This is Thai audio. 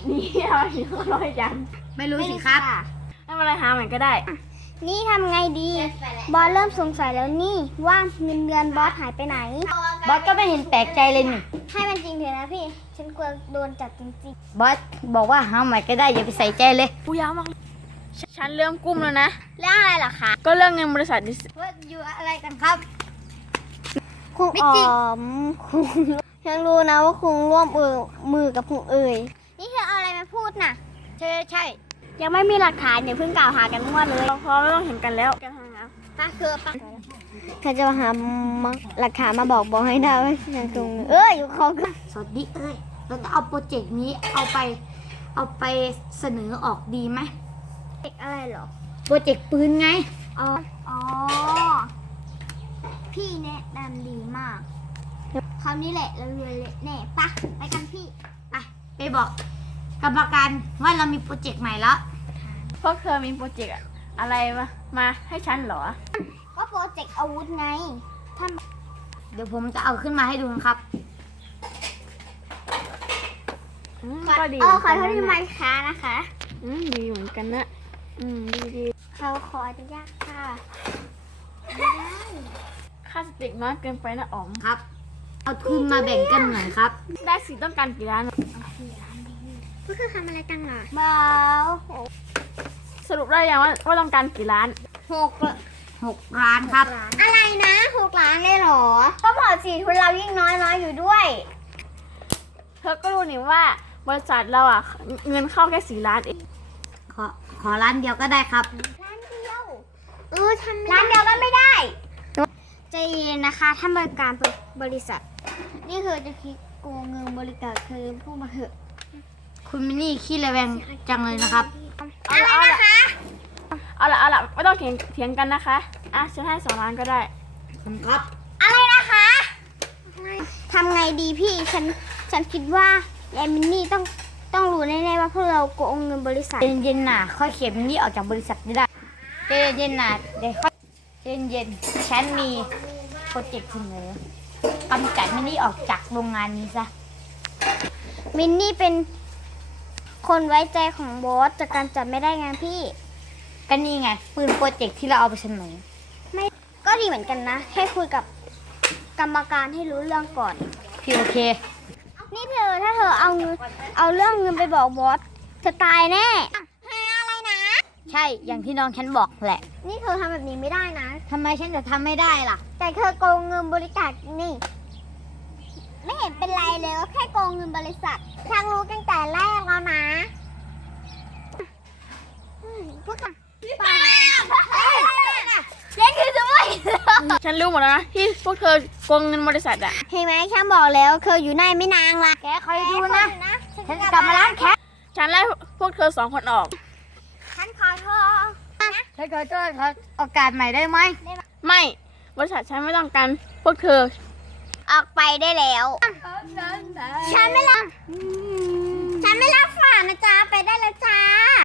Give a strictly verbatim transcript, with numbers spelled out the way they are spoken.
นี่เอาถึงร้อยจังไม่รู้สิครับไม่เป็นไรหาใหม่ก็ได้นี่ทำไงดี บอสเริ่มสงสัยแล้วนี่ว่าเงินเดือนบอสหายไปไหนบอสก็ไม่เห็นแปลกใจเลยนี่ให้มันจริงเถอะนะพี่ ฉันกลัวโดนจับจริงบอสบอกว่าหาใหม่ก็ได้อย่าไปใส่ใจเลยกูยาวมากเลยฉฉันเริ่มกุ้มแล้วนะๆเรื่องอะไรล่ะคะก็เรื่องเงินบริษัทดิว่าอยู่อะไรกันครับคุณไม่อ๋จริงอมคุณยังรู้นะว่าคุณร่วมมือมือกับคุณเอ๋ยนี่เธอเอาอะไรมาพูดน่ะใช่ใช่ยังไม่มีหลักฐานอย่าเพิ่งกล่าวหากันมั่วเลยเราพอไม่ต้องเห็นกันแล้วแกทำงานป้าคือป้าเธอจะมาหาหลักฐานมาบอกบอกให้ได้ว่าฉันตรงเอ้ยอยู่เขาก็สวัสดีเอ้ยเราจะเอาโปรเจกต์นี้เอาไปเอาไปเสนอออกดีไหมเด็กอะไรเหรอโปรเจกต์ปืนไงอ๋อ อ๋อ พี่แนะนำดีมากคราวนี้แหละเรารวยแน่ปะไปกันพี่ไปไปบอกกรรมการว่าเรามีโปรเจกต์ใหม่แล้วพวกเธอมีโปรเจกต์อะไรมามาให้ฉันเหรอก็โปรเจกต์อาวุธไงถ้าเดี๋ยวผมจะเอาขึ้นมาให้ดูนะครับอืมก็ดีเออขอเหโทมืษนที่กันมานะช้านะคะอืมดีเหมือนกันนะอืมดีดีเขาขออนุญาตค่ะค่าสติกน้อยเกินไปนะอ๋อมครับ เอาทุนมาแบ่งกันหน่อยครับได้สิต้องการกี่ล้านพวกเธอทำอะไรกันอ่ะเบาสรุปได้ยังว่าว่าต้องการกี่ล้านหกหกล้านครับอะไรนะหกล้านเลยเหรอ ก็บอกสิทุนเรายิ่งน้อยน้อยอยู่ด้วยเธอก็รู้นี่ว่าบริษัทเราอ่ะเงินเข้าแค่สี่ล้านเองขอขอล้านเดียวก็ได้ครับร้านเดียว เออทำร้านเดียวก็ไม่ได้ใจเย็นนะคะท่านบริการบริษัท นี่คือจะคิดโกงเงินบริการคือผู้มาเถอะคุณมินนี่ขี้ระแวงจังเลยนะครับเอาละเอาละเอาละเอาละไม่ต้องเถียงเถียงกันนะคะอ่ะฉันให้สองล้านก็ได้ครับอะไรนะคะทำไงดีพี่ฉันฉันคิดว่ายายมินนี่ต้องต้องรู้แน่ๆว่าพวกเราโกงเงินบริษัทเย็นเย็นๆน่ะค่อยเข็มนี่ออกจากบริษัทไม่ได้เย็นเย็นๆน่ะเดี๋ยวค่อยเย็นเย็นๆฉันมีโปรเจกต์เสนอกำจัดมินนี่ออกจากโรงงานนี้ซะมินนี่เป็นคนไว้ใจของบอสจากการจับไม่ได้ไงพี่ก็นี่ไงปืนโปรเจกต์ที่เราเอาไปเสนอไม่ก็ดีเหมือนกันนะให้คุยกับกรรมการให้รู้เรื่องก่อนพี่โอเคนี่เธอถ้าเธอเอาเงินเอาเรื่องเงินไปบอกบอสเธอตายแน่อะไรนะใช่อย่างที่น้องฉันบอกแหละนี่เธอทำแบบนี้ไม่ได้นะทำไมฉันจะทำไม่ได้ล่ะแต่เธอโกงเงินบริษัทนี่ ไม่เห็นเป็นไรเลยก็แค่โกงเงินบริษัททางรู้ตั้งแต่แรกแล้วนะพวกกันไปเล่นคือด้วยฉันรู้หมดแล้วนะที่พวกเธอโกงเงินบริษัทอ่ะเห็นไหมฉันบอกแล้วเธออยู่ในไม่นางละแกคอยดูนะฉันจะกลับมาล้างแค้นฉันไล่พวกเธอสองคนออกฉันขอโทษฉันขอโทษขอโอกาสใหม่ได้ไหมไม่ บริษัทฉันไม่ต้องการพวกเธอออกไปได้แล้ว ฉันไม่รับ ฉันไม่รับฝากนะจ๊ะ ไปได้แล้วจ้า